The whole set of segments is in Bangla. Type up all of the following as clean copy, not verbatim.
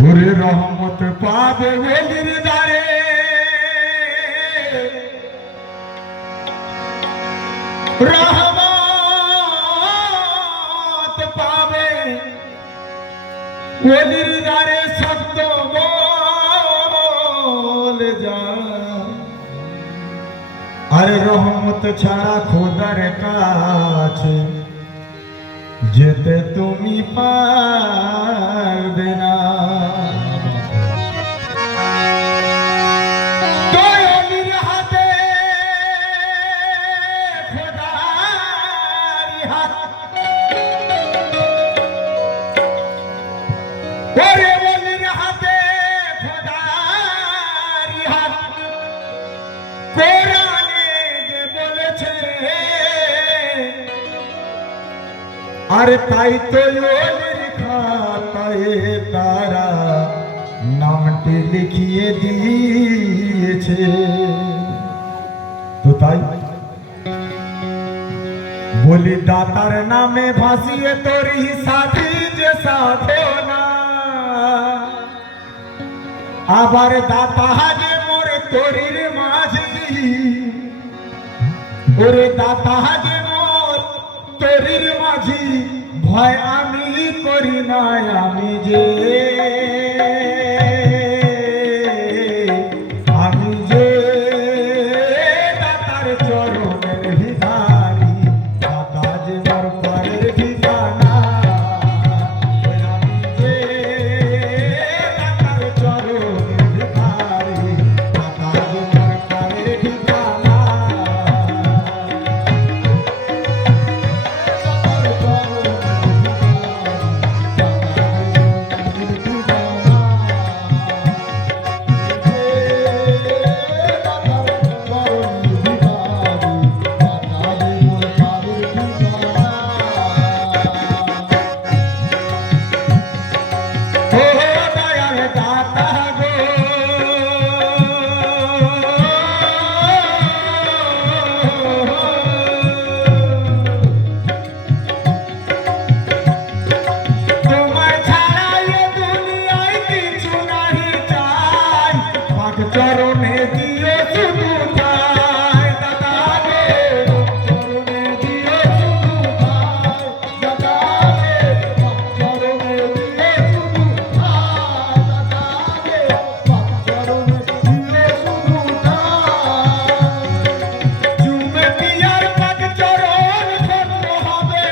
ওরে রহমত পাবে ওলির দ্বারে, রহমত পাবে ওলির দ্বারে, সত্য বলে যা। আরে রহমত ছাড়া খোদার কাছে যেতে তুমি পারবে না। দয়ালের হাতে খোদারি হাত, ওরে ওলির হাতে খোদারি হাত, কোরআনে যে বলেছে। আরে তাই তো ওলির খাতায় তারা নামটি লিখিয়ে দিয়েছে। তো তাই বলি দাতার নামে ভাসিয়ে তোরি সাথী যে সাধনা, আবার দাতা যে মোর তোরির মাঝি, ওরে দাতা যে মোর তোরির মাঝি, ভয় আমি করি নাই আমি যে, আমি যে দাতার চরণের ভিখারি, দাতা যে মোর ঘরের ঠিকানা, আমি যে দাতার চরণের ভিখারি, দাতা যে মোর ঘরের ঠিকানা। চরণে দিও শুধু ঠাই দাদা রে, চরণে দিও শুধু ঠাই দাদা রে, চরণে দিও শুধু ঠাই দাদা রে, চরণে দিও শুধু ঠাই। চুমে পিয়ার পাক চরণ ধন্য হবে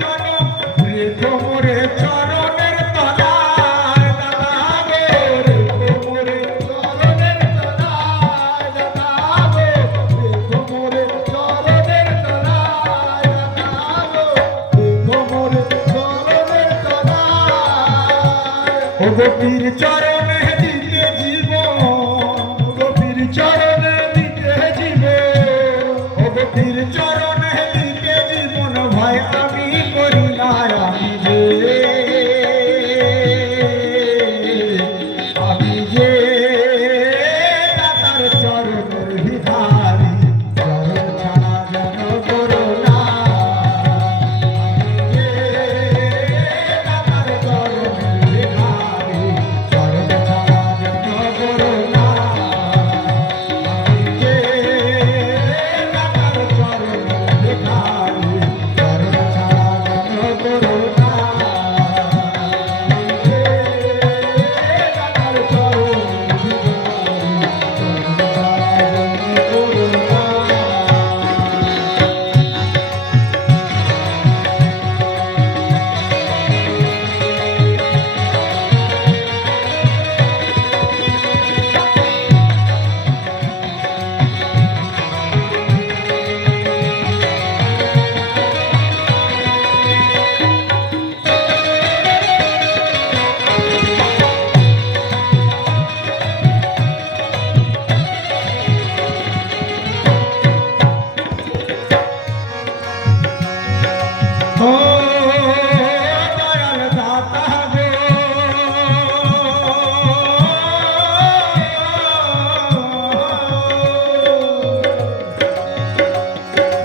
জনম, রেখো মোরে চরণের তলায় দাদা রে, রেখো মোরে গোপীর চরণে দিতে জীবন, গোপীর চরণে দিতে জীবন, গোপীর চরণে দিতে জীবন, ভয় আমি করি না আমি যে, আমি যে দাতার চরণের ভিখারি, চরণ ছাড়া যেন করো না।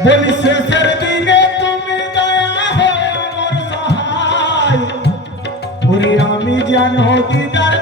বলি শেষের দিনে তুমি দয়া হয়ে আমার সহায়, ওরে আমি জানো দিদার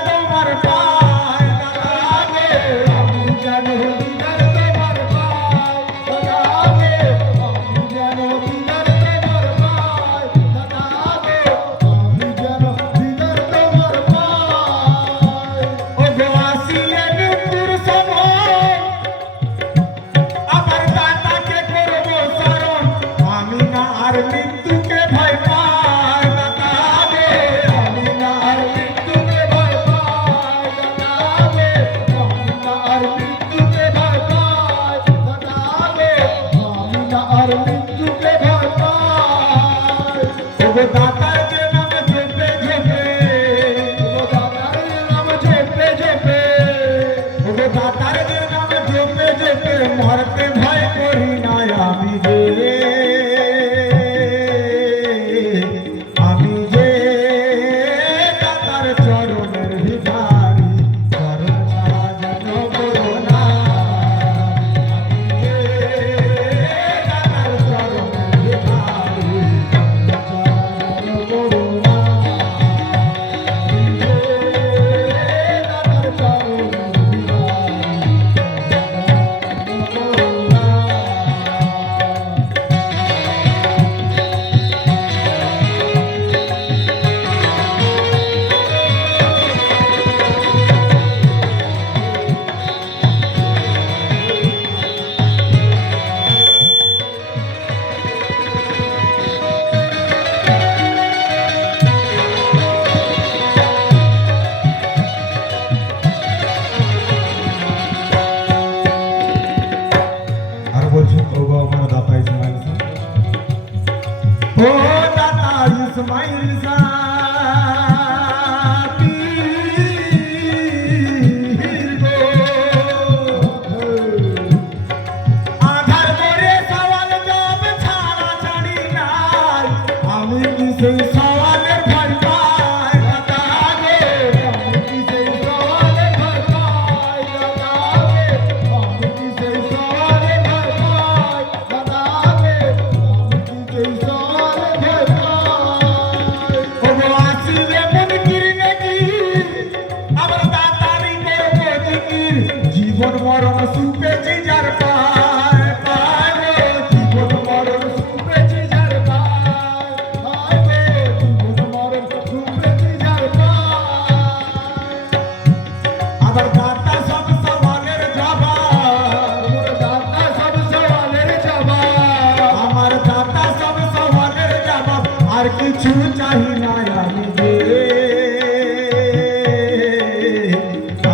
ওগো দাতার যে নাম জপে জপে, ওগো দাতার যে নাম জপে জপে, ওগো দাতার যে নাম জপে জপে মরতে ভয় করি না আমি যে, আমি যে দাতার চরণের ভিখারি, চরণ ছাড়া যেন করো না, আমি যে দাতার চরণের ভিখারি, আর বলছেন ওগো আমার দাতা ইসমাইল শাহ, ও দাতা ইসমাইল শাহ পীর গো, আধার করে সওয়াল জব ছাড়া ছাড়ি নাই, আমি কি সেই সওয়ালের ভয় পাই দাতা গো, আমি কি সেই সওয়ালের ভয় পাই দাতা গো, আমি কি সেই সওয়ালের ভয় পাই দাতা গো, আমি কি সেই সওয়ালের ভয় পাই, ওগো আসিবে মুনকির নাকি আমার দাতারি করবো জিকির, জীবন মরণ সুপেছি যার পায় পায় গো, জীবন মরণ সুপেছি যার পায় পায় গো, জীবন মরণ সুপেছি যার পায়, আবার দাতা সব সওয়ালের জবাব, মোর দাতা সব সওয়ালের জবাব, আমার দাতা সব সওয়ালের জবাব, আর কিছু চাহি না আমি যে,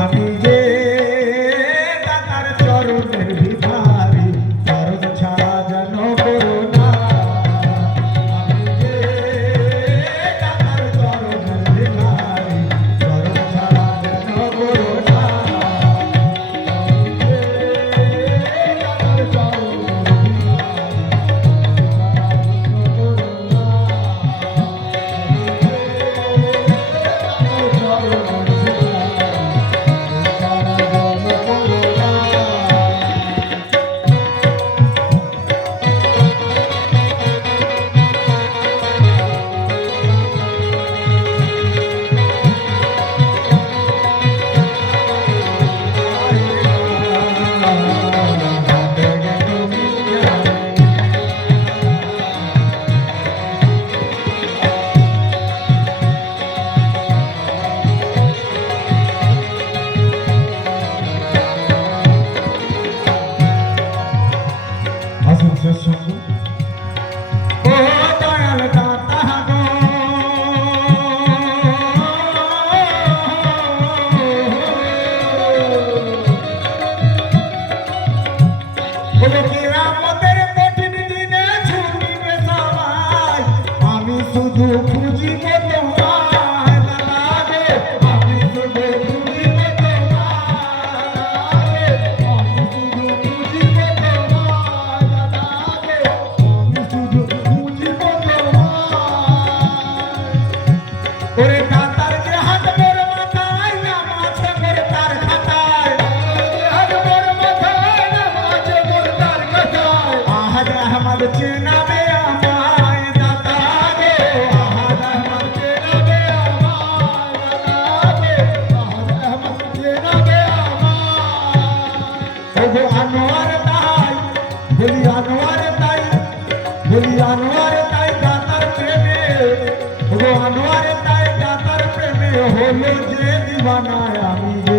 আমি যে দাতার চরণের ভিখারি, চরণ ছাড়া যেন করো না, আমি যে দাতার চরণের ভিখারি, চরণ ছাড়া যেন করো না, আমি যে দাতার চরণের ভিখারি, আসুন শেষ সঙ্গ, ও দয়াল দাতা গো, ওগো কিয়ামতের কঠিন দিনে ছুটিবে সবাই, আমি শুধু খুঁজিব তোমায় দাতা গো, আমি শুধু খুঁজিব তোমায় দাতা গো, আমি শুধু খুঁজিব তোমায় দাতা গো, আমি শুধু খুঁজিব তোমায়, ওরে দাতার যে হাত মোর মাথায়, নাম আছে মোর তার খাতায়, হাত মোর মাথায়, নাম আছে মোর তার খাতায়, আহাদ আহমদ চেনাবে আমায় দাতা গো, আহাদ আহমদ চেনাবে আমায় দাতা গো, আহাদ আহমদ চেনাবে আমায়, ওগো আনোয়ার তাই, বলি আনোয়ার তাই, বলি আনোয়ার তাই দাতার প্রেমে, ওগো আনোয়ার তাই দাতার প্রেমে হলো যে দিবানা আমি যে,